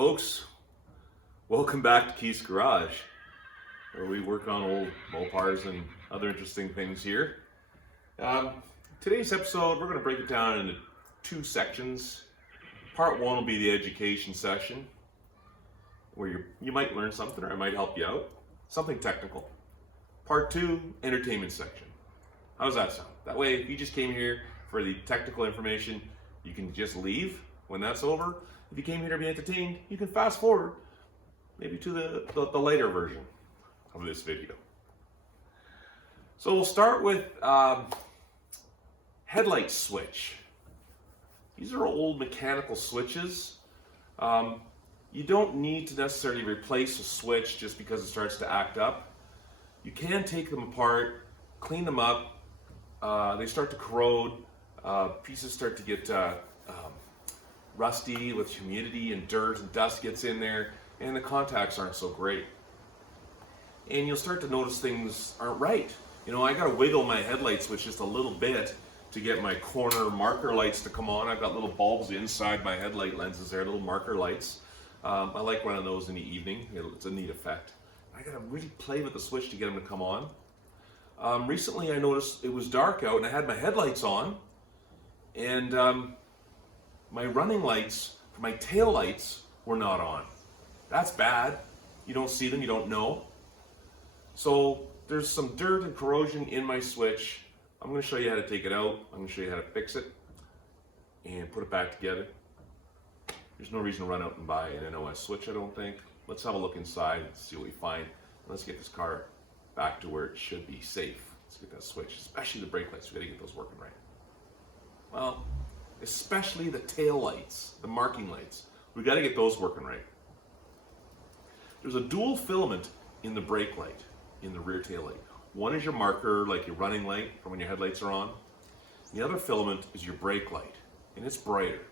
folks, welcome back to Keith's Garage, where we work on old Mopars and other interesting things here. Today's episode, we're going to break it down into two sections. Part one will be the education session, where you might learn something or I might help you out, something technical. Part two, entertainment section. How does that sound? That way, if you just came here for the technical information, you can just leave when that's over. If you came here to be entertained, you can fast forward maybe to the later version of this video. So we'll start with headlight switch. These are old mechanical switches. You don't need to necessarily replace a switch just because it starts to act up. You can take them apart, clean them up. They start to corrode. Pieces start to get rusty with humidity and dirt and dust gets in there, and the contacts aren't so great. And you'll start to notice things aren't right. You know, I gotta wiggle my headlight switch just a little bit to get my corner marker lights to come on. I've got little bulbs inside my headlight lenses there, little marker lights. I like running those in the evening. It's a neat effect. I gotta really play with the switch to get them to come on. Recently I noticed it was dark out and I had my headlights on, and my running lights for my tail lights were not on. That's bad. You don't see them, you don't know. So there's some dirt and corrosion in my switch. I'm going to show you how to take it out. I'm going to show you how to fix it and put it back together. There's no reason to run out and buy an NOS switch, I don't think. Let's have a look inside and see what we find. Let's get this car back to where it should be safe. Let's get that switch, especially the brake lights. We got to get those working right. Well, especially the tail lights, the marking lights. We got to get those working right. There's a dual filament in the brake light, in the rear tail light. One is your marker, like your running light for when your headlights are on. The other filament is your brake light, and it's brighter.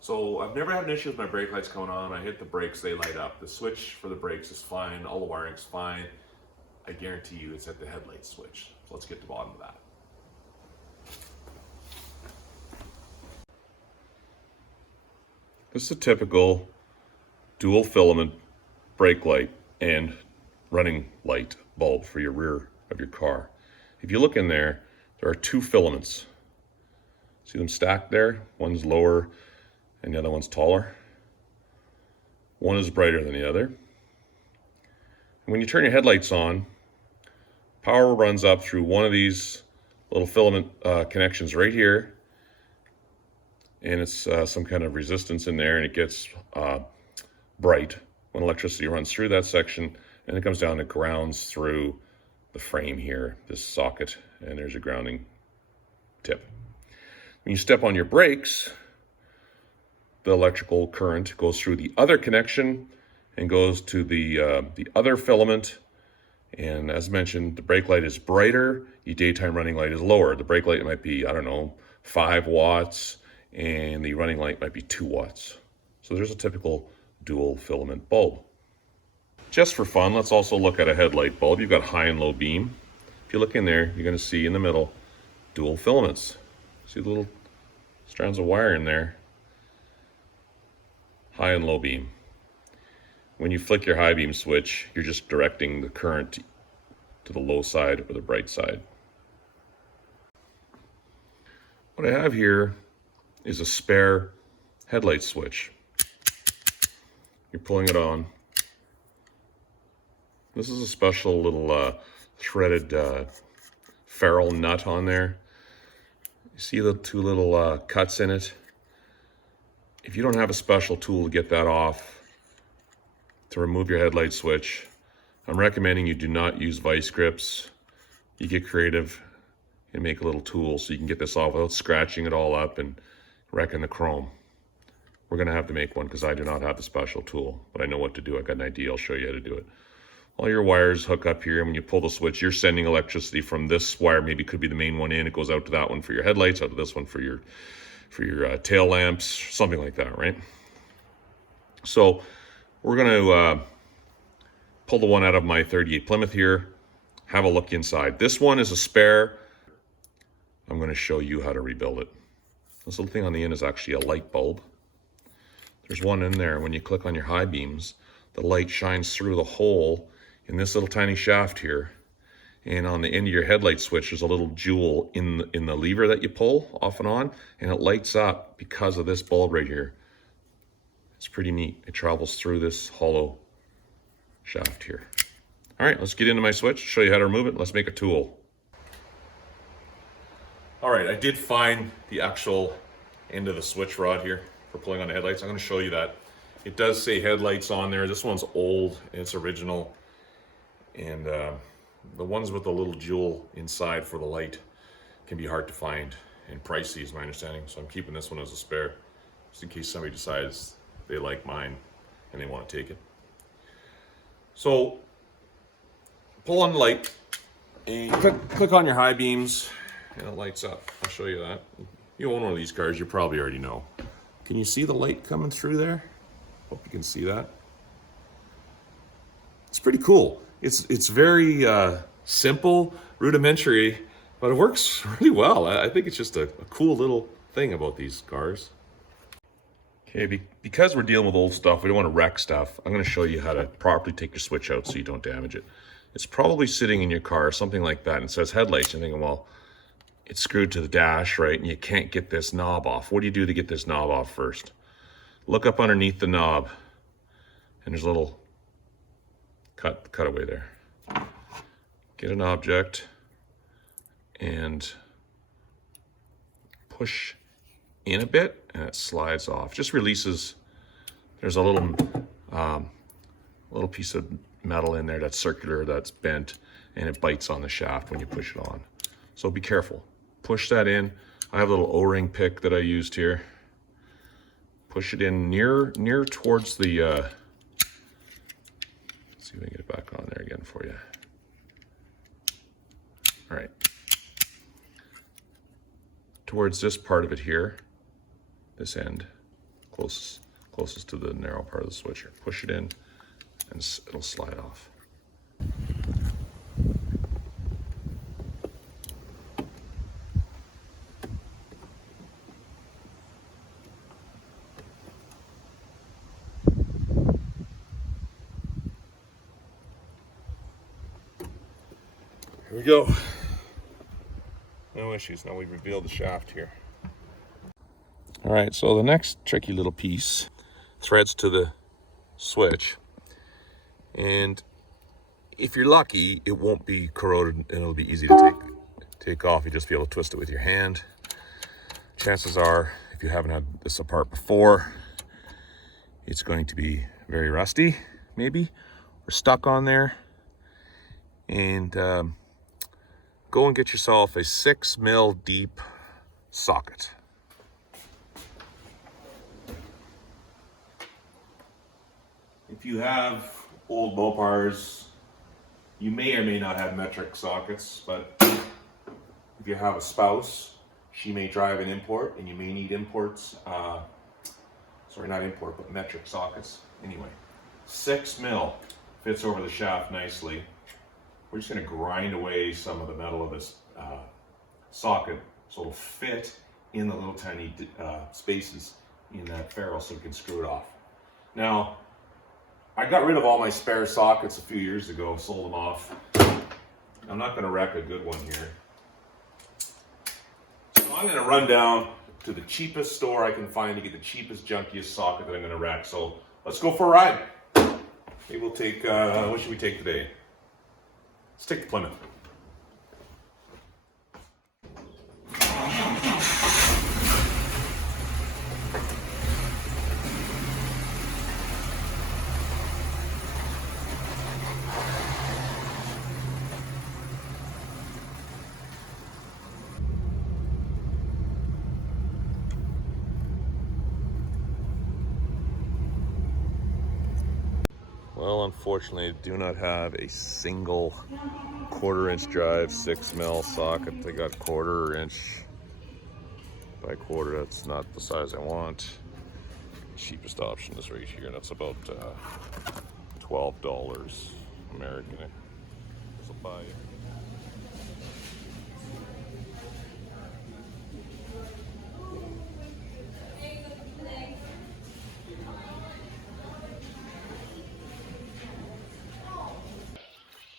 So I've never had an issue with my brake lights coming on. I hit the brakes, they light up. The switch for the brakes is fine, all the wiring's fine. I guarantee you it's at the headlight switch. So let's get to the bottom of that. This is a typical dual filament brake light and running light bulb for your rear of your car. If you look in there, there are two filaments. See them stacked there? One's lower and the other one's taller. One is brighter than the other. And when you turn your headlights on, power runs up through one of these little filament connections right here. And it's some kind of resistance in there, and it gets bright when electricity runs through that section, and it comes down and grounds through the frame here, this socket, and there's a grounding tip. When you step on your brakes, the electrical current goes through the other connection and goes to the other filament, and as mentioned, the brake light is brighter, your daytime running light is lower. The brake light might be, 5 watts, and the running light might be 2 watts. So there's a typical dual filament bulb. Just for fun, let's also look at a headlight bulb. You've got high and low beam. If you look in there, you're going to see in the middle dual filaments. See the little strands of wire in there? High and low beam. When you flick your high beam switch, you're just directing the current to the low side or the bright side. What I have here is a spare headlight switch. You're pulling it on. This is a special little threaded ferrule nut on there. You see the two little cuts in it? If you don't have a special tool to get that off, to remove your headlight switch, I'm recommending you do not use vice grips. You get creative and make a little tool so you can get this off without scratching it all up and wrecking the chrome. We're going to have to make one because I do not have the special tool, but I know what to do. I got an idea. I'll show you how to do it. All your wires hook up here, and when you pull the switch, you're sending electricity from this wire. Maybe it could be the main one in. It goes out to that one for your headlights, out to this one for your tail lamps, something like that, right? So we're going to pull the one out of my 38 Plymouth here. Have a look inside. This one is a spare. I'm going to show you how to rebuild it. This little thing on the end is actually a light bulb. There's one in there. When you click on your high beams, the light shines through the hole in this little tiny shaft here. And on the end of your headlight switch, there's a little jewel in the lever that you pull off and on, and it lights up because of this bulb right here. It's pretty neat. It travels through this hollow shaft here. All right, let's get into my switch, show you how to remove it. Let's make a tool. All right, I did find the actual end of the switch rod here for pulling on the headlights. I'm going to show you that. It does say headlights on there. This one's old, it's original. And the ones with the little jewel inside for the light can be hard to find and pricey is my understanding. So I'm keeping this one as a spare, just in case somebody decides they like mine and they want to take it. So pull on the light and click on your high beams and it lights up. I'll show you that. You own one of these cars, you probably already know. Can you see the light coming through there? Hope you can see that. It's pretty cool. It's very simple, rudimentary, but it works really well. I think it's just a cool little thing about these cars. Okay, because we're dealing with old stuff, we don't want to wreck stuff. I'm going to show you how to properly take your switch out so you don't damage it. It's probably sitting in your car, something like that, and it says headlights. You're thinking, well, it's screwed to the dash, right? And you can't get this knob off. What do you do to get this knob off first? Look up underneath the knob, and there's a little cutaway there. Get an object and push in a bit, and it slides off. Just releases. There's a little piece of metal in there that's circular, that's bent, and it bites on the shaft when you push it on. So be careful. Push that in. I have a little O-ring pick that I used here. Push it in near towards the. Let's see if we can get it back on there again for you. All right. Towards this part of it here, this end, closest to the narrow part of the switcher. Push it in, and it'll slide off. Here we go. No issues. Now we've revealed the shaft here. All right, so the next tricky little piece threads to the switch. And if you're lucky, it won't be corroded and it'll be easy to take off. You just be able to twist it with your hand. Chances are, if you haven't had this apart before, it's going to be very rusty, maybe, or stuck on there. And go and get yourself a 6 mil deep socket. If you have old Mopars, you may or may not have metric sockets, but if you have a spouse, she may drive an import and you may need imports. Sorry, not import, but metric sockets. Anyway, 6 mil fits over the shaft nicely. We're just going to grind away some of the metal of this socket so it'll fit in the little tiny spaces in that ferrule so we can screw it off. Now, I got rid of all my spare sockets a few years ago, sold them off. I'm not going to wreck a good one here. So I'm going to run down to the cheapest store I can find to get the cheapest, junkiest socket that I'm going to wreck. So let's go for a ride. Maybe we'll take, what should we take today? Let's take the Plymouth. Well, unfortunately, I do not have a single 1/4 inch drive 6 mil socket. They got 1/4 inch by 1/4. That's not the size I want. Cheapest option is right here, and that's about $12 American. So buy it.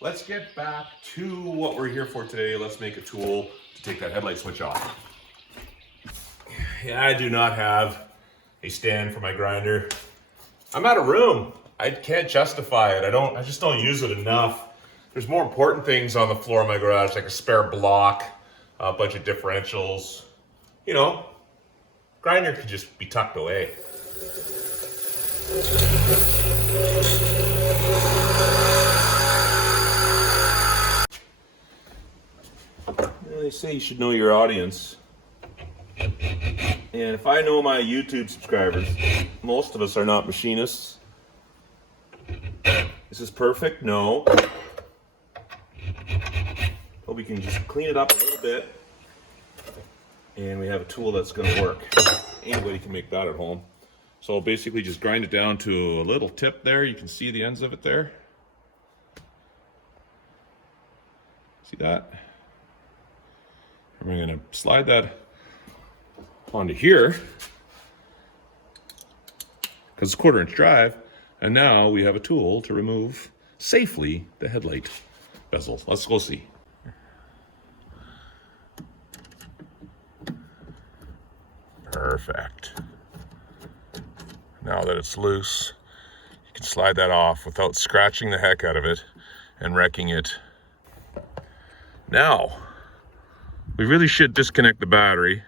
let's get back to what we're here for today. Let's make a tool to take that headlight switch off. Yeah, I do not have a stand for my grinder. I'm out of room. I can't justify it. I just don't use it enough. There's more important things on the floor of my garage, like a spare block, a bunch of differentials. You know, grinder could just be tucked away. They say you should know your audience. And if I know my YouTube subscribers, most of us are not machinists. Is this perfect? No. But we can just clean it up a little bit. And we have a tool that's going to work. Anybody can make that at home. So I'll basically just grind it down to a little tip there. You can see the ends of it there. See that? And we're going to slide that onto here because it's a 1/4 inch drive. And now we have a tool to remove safely the headlight bezel. Let's go see. Perfect. Now that it's loose, you can slide that off without scratching the heck out of it and wrecking it. Now, we really should disconnect the battery.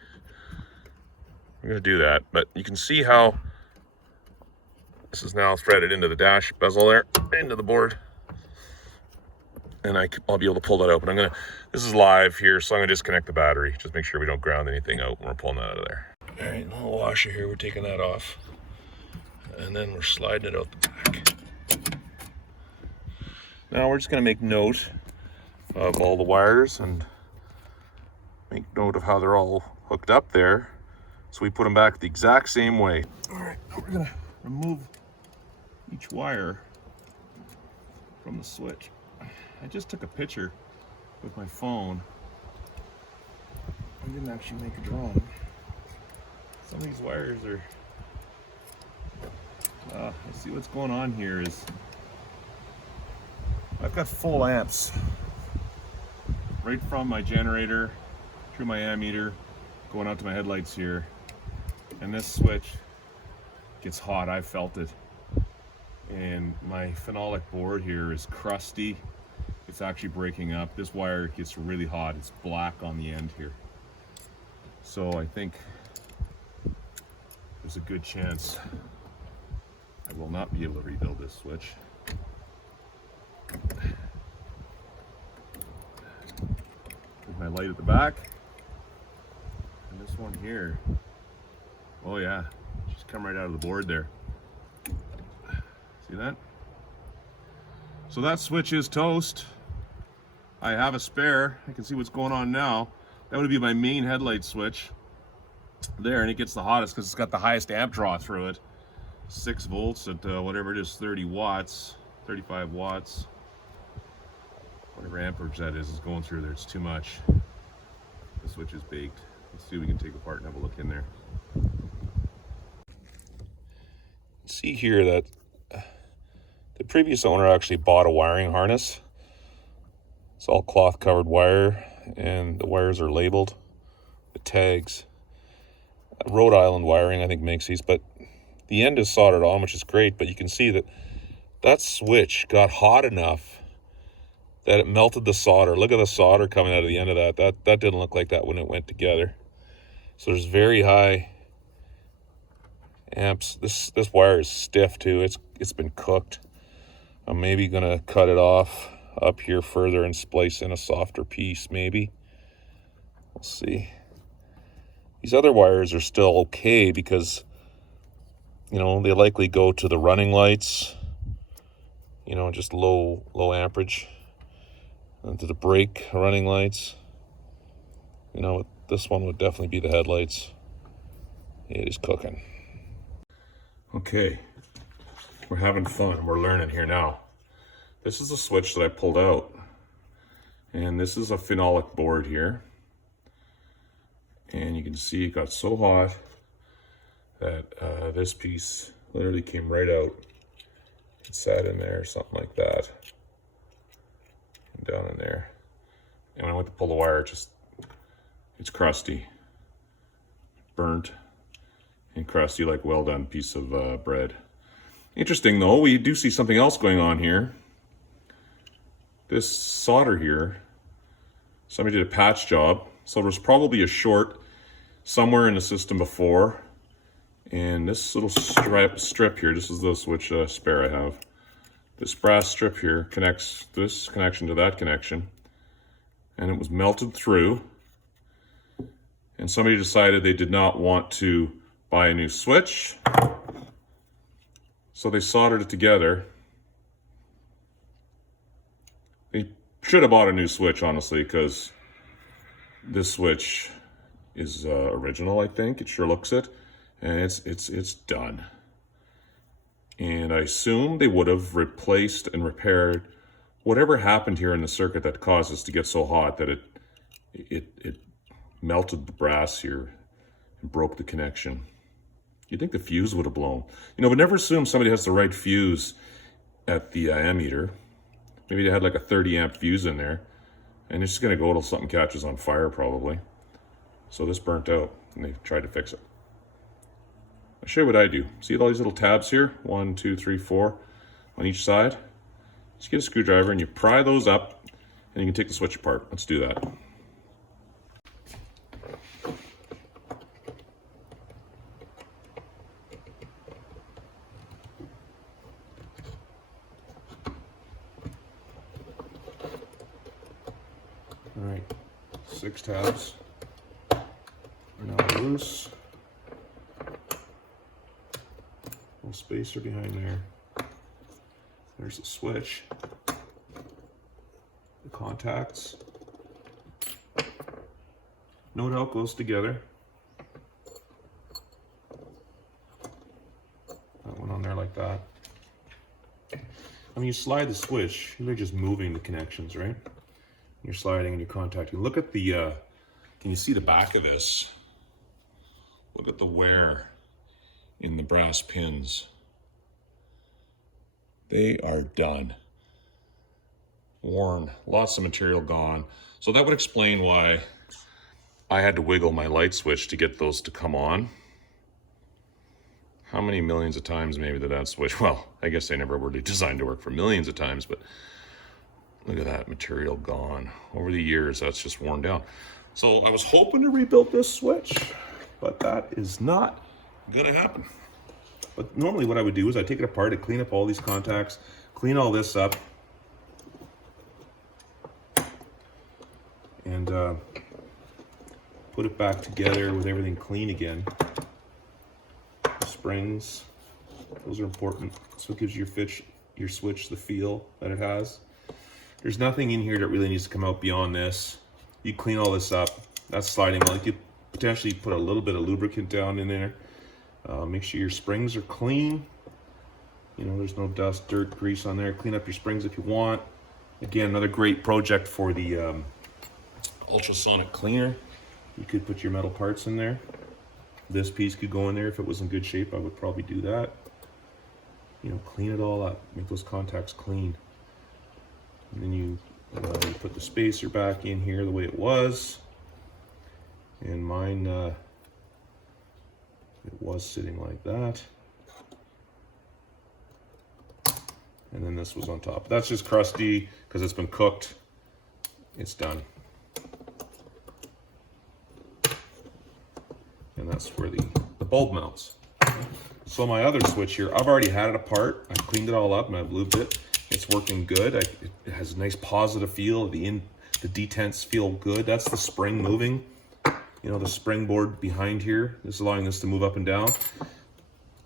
We're going to do that, but you can see how this is now threaded into the dash bezel there, into the board. And I'll be able to pull that open. This is live here, so I'm going to disconnect the battery. Just make sure we don't ground anything out when we're pulling that out of there. All right, little washer here, we're taking that off. And then we're sliding it out the back. Now we're just going to make note of all the wires and make note of how they're all hooked up there. So we put them back the exact same way. All right, now we're going to remove each wire from the switch. I just took a picture with my phone. I didn't actually make a drawing. Some of these wires are... let's see what's going on here is... I've got full amps right from my generator through my ammeter going out to my headlights here. And this switch gets hot, I've felt it. And my phenolic board here is crusty. It's actually breaking up. This wire gets really hot. It's black on the end here. So I think there's a good chance I will not be able to rebuild this switch. There's my light at the back. And this one here, oh yeah, just come right out of the board there. See that? So that switch is toast. I have a spare. I can see what's going on now. That would be my main headlight switch there, and it gets the hottest because it's got the highest amp draw through it. 6 volts at whatever it is, 30 watts, 35 watts. Whatever amperage that is going through there. It's too much. The switch is baked. Let's see if we can take it apart and have a look in there. See here that the previous owner actually bought a wiring harness. It's all cloth covered wire and the wires are labeled, the tags. Rhode Island wiring I think makes these, but the end is soldered on, which is great, but you can see that that switch got hot enough that it melted the solder. Look at the solder coming out of the end of that. That didn't look like that when it went together. So there's very high amps. This wire is stiff too. It's been cooked. I'm maybe gonna cut it off up here further and splice in a softer piece maybe. We'll see. These other wires are still okay because, you know, they likely go to the running lights, you know, just low amperage, and to the brake running lights. You know, this one would definitely be the headlights. It is cooking. Okay, we're having fun. We're learning here now. This is a switch that I pulled out, and this is a phenolic board here. And you can see it got so hot that this piece literally came right out. It sat in there, something like that. down in there. And when I went to pull the wire, it's crusty, burnt, and crusty like a well done piece of bread. Interesting though, we do see something else going on here. This solder here, somebody did a patch job, so there was probably a short somewhere in the system before. And this little strip here, this is the switch spare I have. This brass strip here connects this connection to that connection. And it was melted through. And somebody decided they did not want to buy a new switch. So they soldered it together. They should have bought a new switch, honestly, because this switch is original, I think. It sure looks it. And it's done. And I assume they would have replaced and repaired whatever happened here in the circuit that caused this to get so hot that it melted the brass here and broke the connection. You'd think the fuse would have blown. You know, but never assume somebody has the right fuse at the ammeter. Maybe they had like a 30 amp fuse in there, and it's just gonna go until something catches on fire probably. So this burnt out, and they tried to fix it. I'll show you what I do. See all these little tabs here? 1, 2, 3, 4 on each side. Just get a screwdriver and you pry those up, and you can take the switch apart. Let's do that. All right, 6 tabs are now loose. Little spacer behind there. There's the switch, the contacts. Note how it goes together. That one on there like that. When you slide the switch, you're just moving the connections, right? You're sliding and you're contacting. Look at the, can you see the back of this? Look at the wear in the brass pins. They are done. Worn, lots of material gone. So that would explain why I had to wiggle my light switch to get those to come on. How many millions of times maybe did that switch? Well, I guess they never were designed to work for millions of times, but look at that material gone. Over the years, that's just worn down. So I was hoping to rebuild this switch, but that is not gonna happen. But normally what I would do is I take it apart, I clean up all these contacts, clean all this up, and put it back together with everything clean again. The springs, those are important. So it gives your switch the feel that it has. There's nothing in here that really needs to come out beyond this. You clean all this up. That's sliding. Like you potentially put a little bit of lubricant down in there. Make sure your springs are clean. You know, there's no dust, dirt, grease on there. Clean up your springs if you want. Again, another great project for the ultrasonic cleaner. You could put your metal parts in there. This piece could go in there if it was in good shape. I would probably do that. You know, clean it all up. Make those contacts clean. And then you put the spacer back in here the way it was. And mine, it was sitting like that. And then this was on top. That's just crusty because it's been cooked. It's done. And that's where the bulb mounts. So my other switch here, I've already had it apart. I've cleaned it all up and I've lubed it. It's working good. It has a nice positive feel. The detents feel good. That's the spring moving. You know, the springboard behind here is allowing this to move up and down.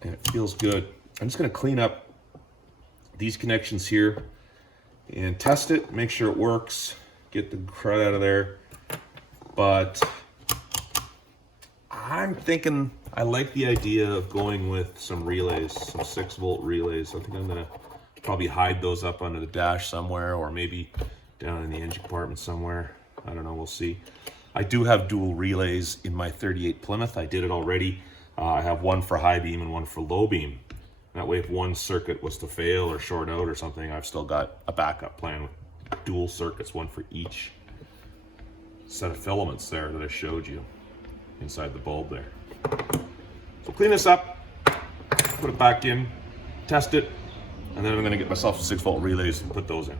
And it feels good. I'm just gonna clean up these connections here and test it, make sure it works, get the crud out of there. But I'm thinking I like the idea of going with some relays, some 6-volt relays. I think I'm gonna probably hide those up under the dash somewhere, or maybe down in the engine compartment somewhere. I don't know, we'll see. I do have dual relays in my 38 Plymouth. I did it already. I have one for high beam and one for low beam. That way if one circuit was to fail or short out or something, I've still got a backup plan with dual circuits, one for each set of filaments there that I showed you inside the bulb there. So clean this up, put it back in, test it, and then I'm going to get myself 6-volt relays and put those in.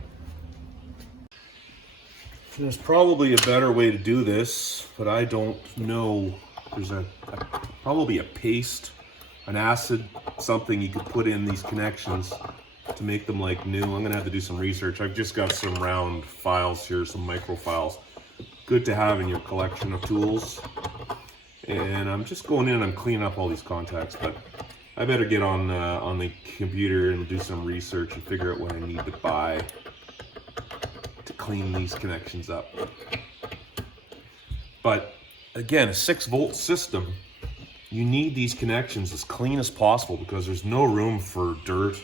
There's probably a better way to do this, but I don't know. There's probably a paste, an acid, something you could put in these connections to make them like new. I'm gonna have to do some research. I've just got some round files here, some micro files. Good to have in your collection of tools. And I'm just going in and I'm cleaning up all these contacts, but I better get on the computer and do some research and figure out what I need to buy to clean these connections up. But again, a 6-volt system, you need these connections as clean as possible because there's no room for dirt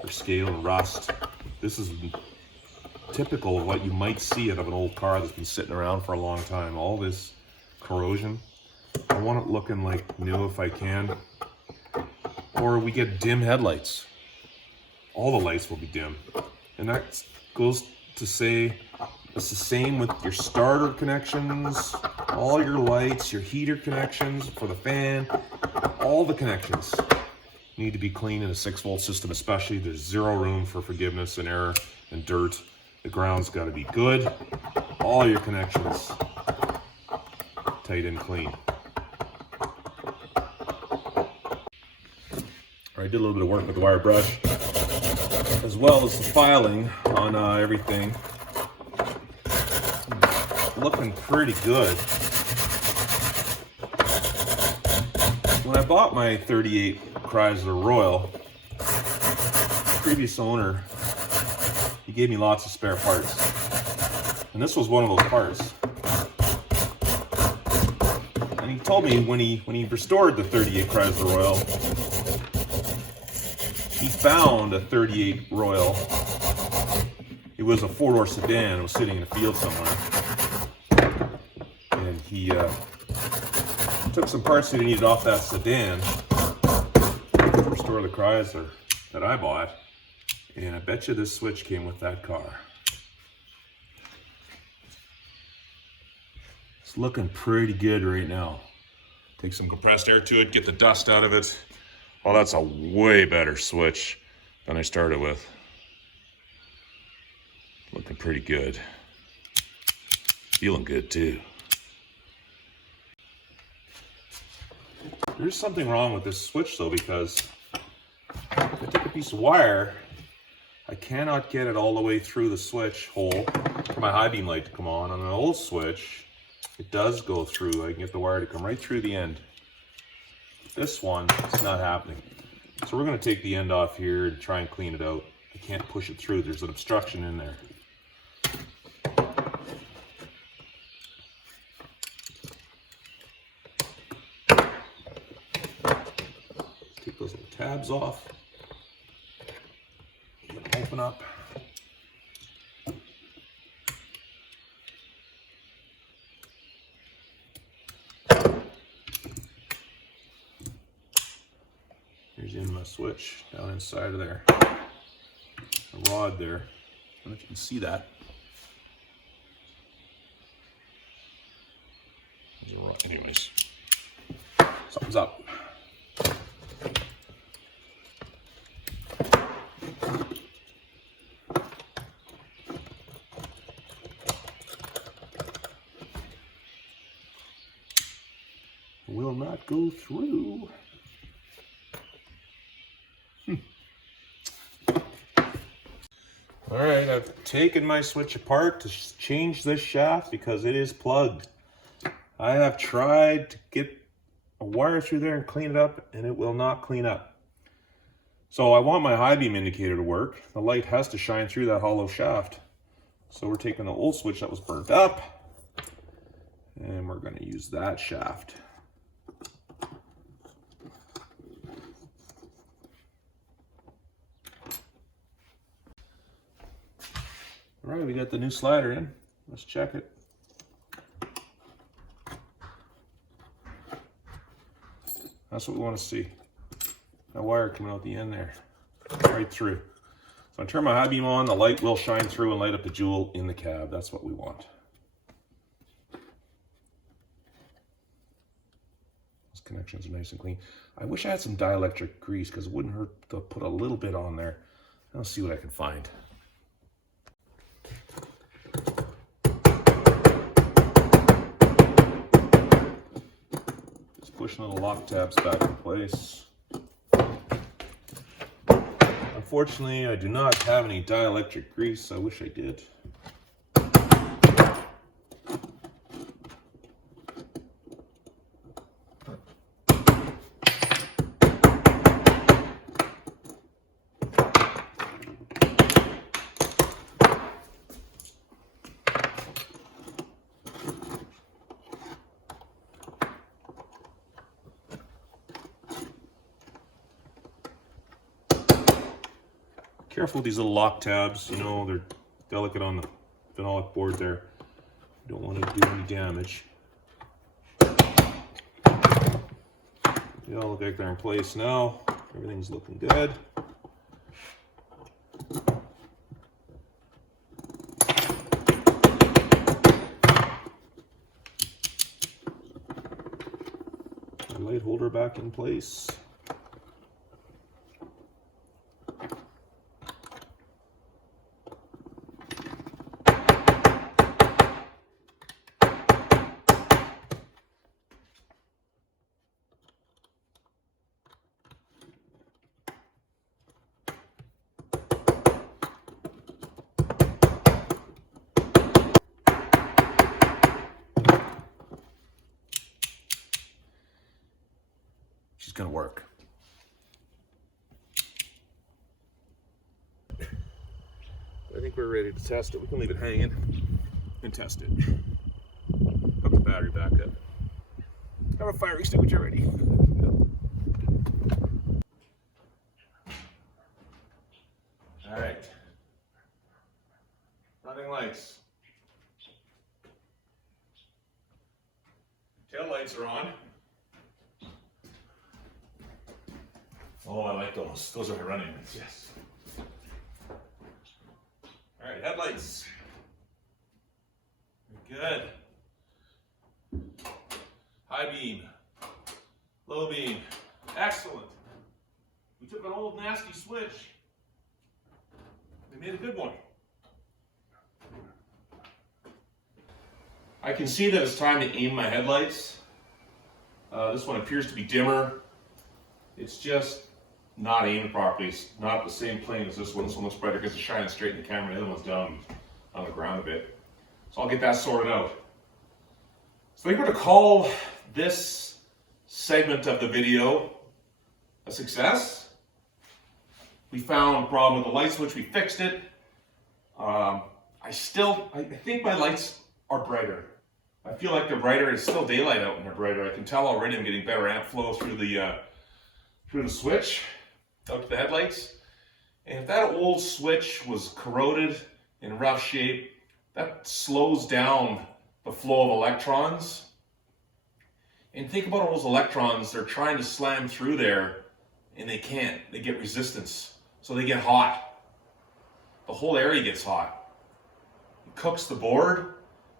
or scale and rust. This is typical of what you might see out of an old car that's been sitting around for a long time. All this corrosion. I want it looking like new if I can. Or we get dim headlights. All the lights will be dim. And that goes to say it's the same with your starter connections, all your lights, your heater connections for the fan, all the connections need to be clean in a 6-volt system especially. There's zero room for forgiveness and error and dirt. The ground's got to be good. All your connections tight and clean. I did a little bit of work with the wire brush as well as the filing on everything. Looking pretty good. When I bought my 38 Chrysler Royal, the previous owner, he gave me lots of spare parts. And this was one of those parts. And he told me when he restored the 38 Chrysler Royal, he found a 38 Royal. It was a 4-door sedan. It was sitting in a field somewhere. And he took some parts that he needed off that sedan to restore the Chrysler that I bought. And I bet you this switch came with that car. It's looking pretty good right now. Take some compressed air to it, get the dust out of it. Oh, that's a way better switch than I started with. Looking pretty good. Feeling good too. There's something wrong with this switch though, because if I take a piece of wire, I cannot get it all the way through the switch hole for my high beam light to come on. On an old switch, it does go through. I can get the wire to come right through the end. This one, it's not happening. So we're going to take the end off here and try and clean it out. I can't push it through. There's an obstruction in there. Take those little tabs off. Get them open up. Here's the end of my switch down inside of there. A rod there. I don't know if you can see that. There's a rod. Anyways, something's up. Will not go through. All right, I've taken my switch apart to change this shaft because it is plugged. I have tried to get a wire through there and clean it up, and it will not clean up. So I want my high beam indicator to work. The light has to shine through that hollow shaft. So we're taking the old switch that was burnt up, and we're going to use that shaft. All right, we got the new slider in. Let's check it. That's what we want to see. That wire coming out the end there, right through. So I turn my high beam on, the light will shine through and light up the jewel in the cab. That's what we want. Those connections are nice and clean. I wish I had some dielectric grease because it wouldn't hurt to put a little bit on there. I'll see what I can find. Just pushing the lock tabs back in place. Unfortunately, I do not have any dielectric grease. I wish I did. Careful with these little lock tabs, you know, they're delicate on the phenolic board there. You don't want to do any damage. They all look like they're in place now. Everything's looking good. The light holder back in place. She's gonna work. I think we're ready to test it. We can leave it hanging and test it. Hook the battery back up. Have a fire extinguisher ready. All right. Running lights. Tail lights are on. Oh, I like those. Those are running lights, yes. All right, headlights. Good. High beam. Low beam. Excellent. We took an old nasty switch. We made a good one. I can see that it's time to aim my headlights. This one appears to be dimmer. It's just not aimed properly. It's not the same plane as this one. This one looks brighter because it's shining straight in the camera. The other one's down on the ground a bit. So I'll get that sorted out. So I think we're going to call this segment of the video a success. We found a problem with the light switch. We fixed it. I think my lights are brighter. I feel like they're brighter. It's still daylight out and they're brighter. I can tell already I'm getting better amp flow through the switch out to the headlights. And if that old switch was corroded in rough shape, that slows down the flow of electrons. And think about all those electrons, they're trying to slam through there and they can't. They get resistance. So they get hot. The whole area gets hot. It cooks the board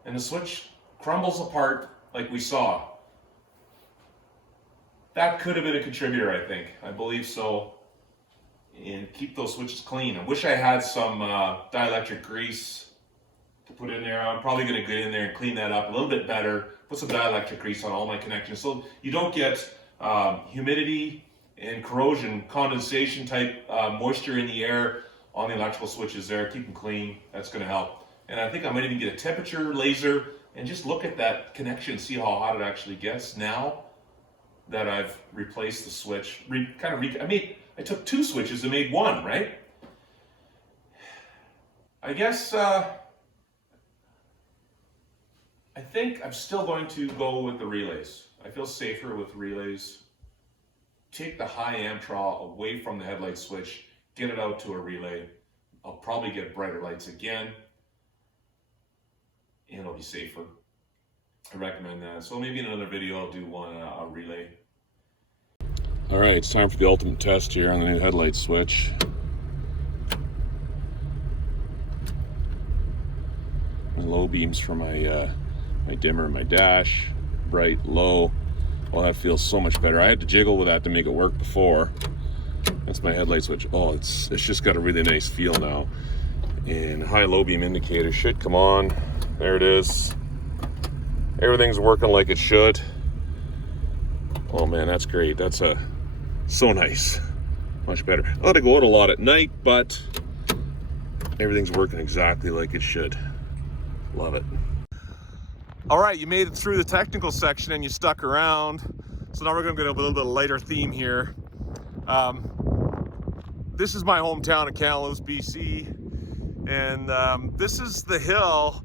and the switch crumbles apart like we saw. That could have been a contributor, I think. I believe so. And keep those switches clean. I wish I had some dielectric grease to put in there. I'm probably going to get in there and clean that up a little bit better. Put some dielectric grease on all my connections so you don't get humidity and corrosion, condensation type moisture in the air on the electrical switches there. Keep them clean. That's going to help. And I think I might even get a temperature laser and just look at that connection, see how hot it actually gets now that I've replaced the switch. I took two switches and made one, right? I guess I think I'm still going to go with the relays. I feel safer with relays. Take the high amp draw away from the headlight switch, get it out to a relay. I'll probably get brighter lights again, and it'll be safer. I recommend that. So maybe in another video I'll do one a relay. All right, it's time for the ultimate test here on the new headlight switch. My low beams for my my dimmer and my dash, bright, low. Oh, that feels so much better. I had to jiggle with that to make it work before. That's my headlight switch. Oh, it's just got a really nice feel now. And high low beam indicator should come on. There it is. Everything's working like it should. Oh man, that's great. That's so nice. Much better. I had to go out a lot at night, but everything's working exactly like it should. Love it. All right, you made it through the technical section and you stuck around. So now we're going to get a little bit of lighter theme here. This is my hometown of Kamloops, BC, and this is the hill.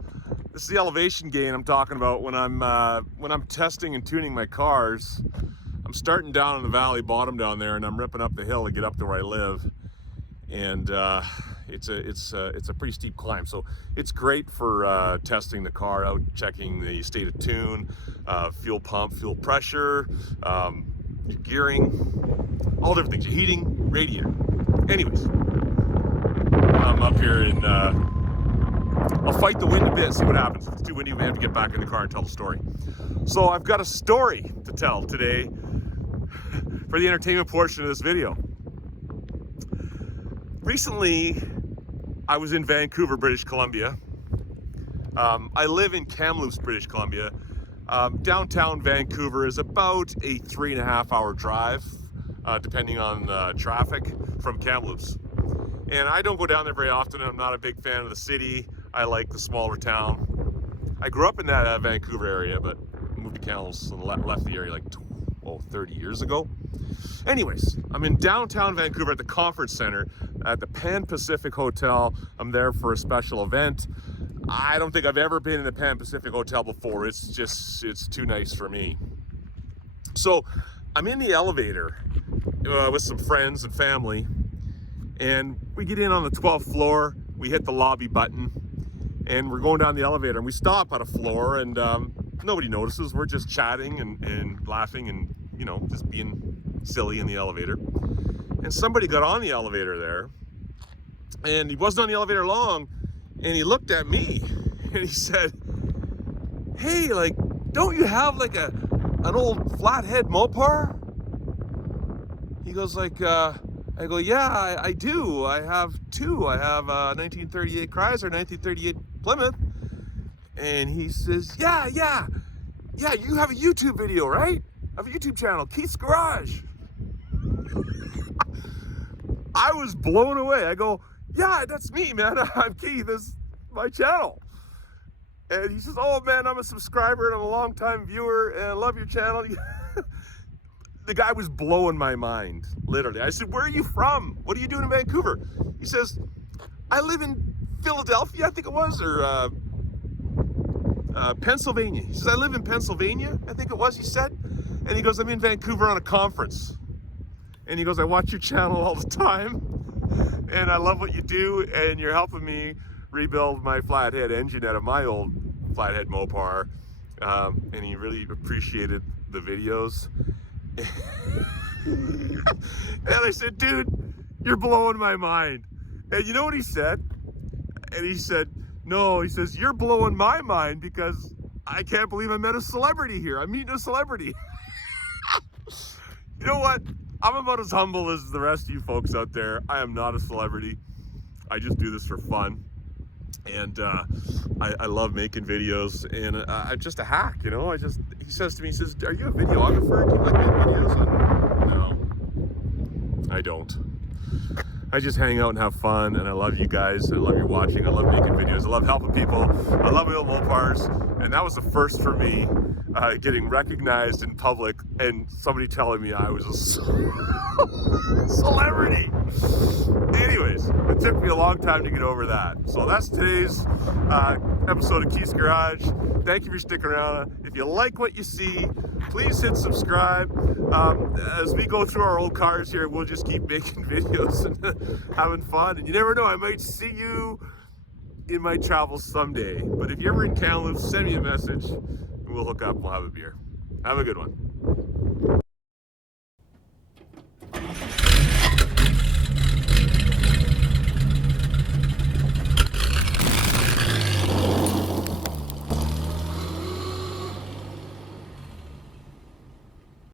This is the elevation gain I'm talking about when I'm testing and tuning my cars. I'm starting down in the valley bottom down there, and I'm ripping up the hill to get up to where I live, and it's a pretty steep climb. So it's great for testing the car out, checking the state of tune, fuel pump, fuel pressure, your gearing, all different things, your heating, radiator. Anyways, I'm up here and I'll fight the wind a bit, see what happens. If it's too windy, we have to get back in the car and tell the story. So I've got a story to tell today for the entertainment portion of this video. Recently, I was in Vancouver, British Columbia. I live in Kamloops, British Columbia. Downtown Vancouver is about a 3.5 hour drive, depending on traffic, from Kamloops. And I don't go down there very often. I'm not a big fan of the city. I like the smaller town. I grew up in that Vancouver area, but moved to Kamloops and left the area like 30 years ago. Anyways, I'm in downtown Vancouver at the conference center at the Pan Pacific Hotel. I'm there for a special event. I don't think I've ever been in the Pan Pacific Hotel before. It's too nice for me. So I'm in the elevator with some friends and family, and we get in on the 12th floor. We hit the lobby button, and we're going down the elevator, and we stop at a floor, and nobody notices. We're just chatting and laughing and, you know, just being silly in the elevator. And somebody got on the elevator there, and he wasn't on the elevator long, and he looked at me and he said, "Hey, like, don't you have like an old flathead Mopar?" He goes like, I go, "Yeah, I do. I have two. I have a 1938 Chrysler, 1938 Plymouth." And he says, yeah, you have a YouTube video, right? I have a YouTube channel, Keith's Garage. I was blown away. I go, "Yeah, that's me, man. I'm Keith. This is my channel." And he says, "Oh, man, I'm a subscriber and I'm a longtime viewer and I love your channel." The guy was blowing my mind, literally. I said, "Where are you from? What are you doing in Vancouver?" He says, "I live in Philadelphia," I think it was, or Pennsylvania. He says, "I live in Pennsylvania," I think it was, he said. And he goes, "I'm in Vancouver on a conference." And he goes, "I watch your channel all the time, and I love what you do, and you're helping me rebuild my flathead engine out of my old flathead Mopar." And he really appreciated the videos. And I said, "Dude, you're blowing my mind." And you know what he said? And he said, "No," he says, "you're blowing my mind because I can't believe I met a celebrity here. I'm meeting a celebrity." You know what? I'm about as humble as the rest of you folks out there. I am not a celebrity. I just do this for fun. And I love making videos, and I'm just a hack, you know. He says to me, he says, "Are you a videographer? Do you like making videos?" No, I don't. I just hang out and have fun, and I love you guys. I love you watching. I love making videos. I love helping people. I love my old Mopars, and that was the first for me, getting recognized in public and somebody telling me I was a celebrity. Anyways, it took me a long time to get over that. So that's today's episode of Keith's Garage. Thank you for sticking around. If you like what you see, please hit subscribe. As we go through our old cars here, we'll just keep making videos and having fun. And you never know, I might see you in my travels someday. But if you're ever in Kamloops, send me a message and we'll hook up and we'll have a beer. Have a good one.